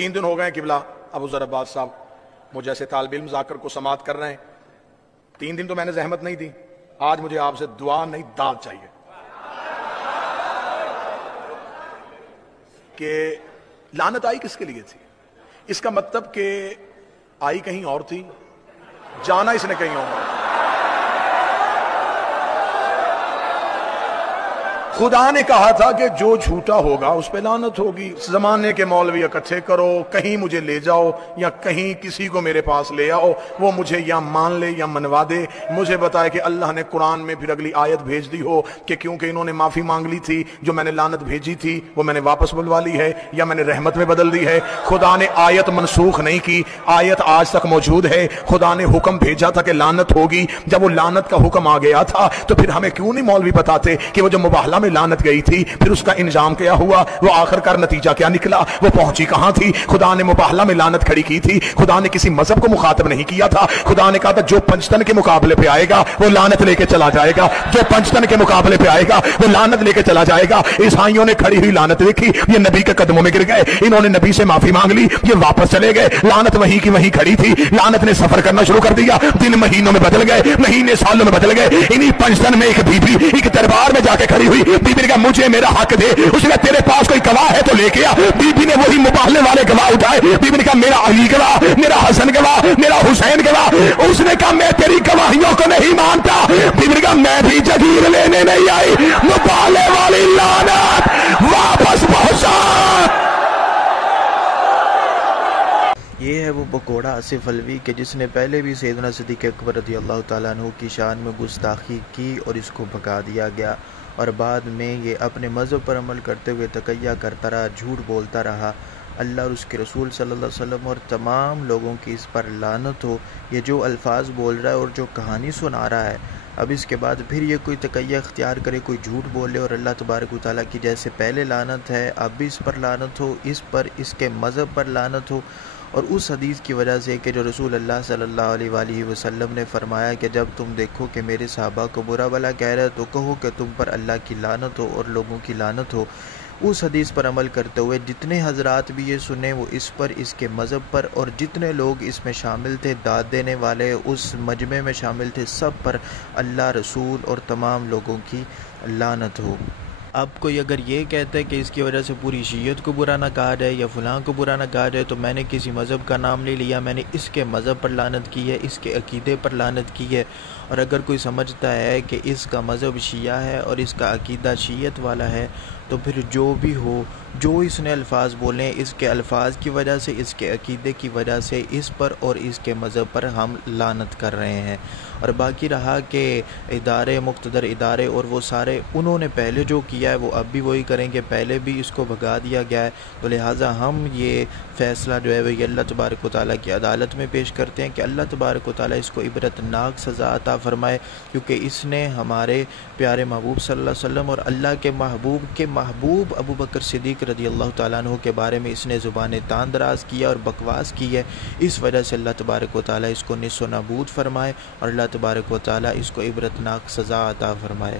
3 دن ہو گئے قبلہ ابو ذر عباس صاحب مجھ ایسے طالب علم ذاکر کو سماعت کر رہے ہیں. 3 دن تو میں نے زحمت نہیں دی. آج مجھے آپ سے دعا نہیں داد چاہیے کہ لعنت آئی کس کے لیے تھی. اس کا مطلب کہ آئی کہیں اور تھی, جانا اس نے کہیں اور. خدا نے کہا تھا کہ جو جھوٹا ہوگا اس پہ لعنت ہوگی. زمانے کے مولوی اکٹھے کرو, کہیں مجھے لے جاؤ یا کہیں کسی کو میرے پاس لے آؤ, وہ مجھے یا مان لے یا منوا دے. مجھے بتائے کہ اللہ نے قرآن میں پھر اگلی آیت بھیج دی ہو کہ کیونکہ انہوں نے معافی مانگ لی تھی, جو میں نے لعنت بھیجی تھی وہ میں نے واپس بلوا لی ہے یا میں نے رحمت میں بدل دی ہے. خدا نے آیت منسوخ نہیں کی, آیت آج تک موجود ہے. خدا نے حکم بھیجا تھا کہ لعنت ہوگی. جب وہ لعنت کا حکم آ گیا تھا تو پھر ہمیں کیوں نہیں مولوی بتاتے کہ وہ جو مباہلہ میں لعنت گئی تھی پھر اس کا انجام کیا ہوا, وہ آخر کار نتیجہ کیا نکلا, وہ پہنچی کہاں تھی. خدا نے مباہلہ میں لعنت کھڑی کی تھی. خدا نے کسی مذہب کو مخاطب نہیں کیا تھا. خدا نے کہا تھا جو پنجتن کے مقابلے پہ آئے گا وہ لعنت لے کے چلا جائے گا, جو پنجتن کے مقابلے پہ آئے گا وہ لعنت لے کے چلا جائے گا. عیسائیوں نے کھڑی ہوئی لعنت دیکھی, یہ نبی کے قدموں میں گر گئے, انہوں نے نبی سے معافی مانگ لی, یہ واپس چلے گئے. لعنت وہیں کی وہیں کھڑی تھی. لعنت نے سفر کرنا شروع کر دیا, دن مہینوں میں بدل گئے, مہینے سالوں میں بدل گئے. انہی پنجتن میں ایک بی بی ایک دربار میں جا کے کھڑی ہوئی. بی بی نے کہا مجھے میرا حق دے. اس نے تیرے پاس کوئی گواہ ہے تو لے کے آ. بی بی نے وہی مباہلے والے گواہ اٹھائے. بی بی نے کہا میرا علی گواہ, میرا حسن گواہ, میرا حسین گواہ. اس نے کہا میں تیری گواہیوں کو نہیں مانتا. بی بی نے کہا میں بھی جگیر لینے نہیں آئی. مباہلے والی لعنت واپس پہنچا. یہ ہے وہ بکوڑا آصف علوی کہ جس نے پہلے بھی سیدنا صدیق اکبر رضی اللہ تعالیٰ عنہ کی شان میں گستاخی کی اور اس کو بھگا دیا گیا, اور بعد میں یہ اپنے مذہب پر عمل کرتے ہوئے تقیہ کرتا رہا, جھوٹ بولتا رہا. اللہ اور اس کے رسول صلی اللہ علیہ وسلم اور تمام لوگوں کی اس پر لعنت ہو. یہ جو الفاظ بول رہا ہے اور جو کہانی سنا رہا ہے, اب اس کے بعد پھر یہ کوئی تقیہ اختیار کرے, کوئی جھوٹ بولے اور اللہ تبارک و تعالیٰ کی جیسے پہلے لعنت ہے اب بھی اس پر لعنت ہو, اس پر اس کے مذہب پر لعنت ہو. اور اس حدیث کی وجہ سے کہ جو رسول اللہ صلی اللہ علیہ وآلہ وسلم نے فرمایا کہ جب تم دیکھو کہ میرے صحابہ کو برا بھلا کہہ رہے تو کہو کہ تم پر اللہ کی لعنت ہو اور لوگوں کی لعنت ہو. اس حدیث پر عمل کرتے ہوئے جتنے حضرات بھی یہ سنیں وہ اس پر, اس کے مذہب پر, اور جتنے لوگ اس میں شامل تھے, داد دینے والے اس مجمع میں شامل تھے, سب پر اللہ, رسول اور تمام لوگوں کی لعنت ہو. اب کوئی اگر یہ کہتا ہے کہ اس کی وجہ سے پوری شیعت کو برا نہ کہا جائے یا فلاں کو برا نہ کہا جائے, تو میں نے کسی مذہب کا نام نہیں لیا, میں نے اس کے مذہب پر لعنت کی ہے, اس کے عقیدے پر لعنت کی ہے. اور اگر کوئی سمجھتا ہے کہ اس کا مذہب شیعہ ہے اور اس کا عقیدہ شیعت والا ہے, تو پھر جو بھی ہو, جو اس نے الفاظ بولیں, اس کے الفاظ کی وجہ سے, اس کے عقیدے کی وجہ سے اس پر اور اس کے مذہب پر ہم لعنت کر رہے ہیں. اور باقی رہا کہ ادارے, مقتدر ادارے اور وہ سارے, انہوں نے پہلے جو کیا ہے وہ اب بھی وہی کریں گے. پہلے بھی اس کو بھگا دیا گیا ہے, تو لہٰذا ہم یہ فیصلہ جو ہے وہ یہ اللہ تبارک و تعالیٰ کی عدالت میں پیش کرتے ہیں کہ اللہ تبارک و تعالیٰ اس کو عبرت ناک سزا عطا فرمائے, کیونکہ اس نے ہمارے پیارے محبوب صلی اللہ علیہ وسلم اور اللہ کے محبوب ابو بکر صدیق رضی اللہ تعالیٰ عنہ کے بارے میں اس نے زبان تان دراز کیا اور بکواس کی ہے. اس وجہ سے اللہ تبارک و تعالیٰ اس کو نصف و نابود فرمائے اور اللہ تبارک و تعالیٰ اس کو عبرت ناک سزا عطا فرمائے.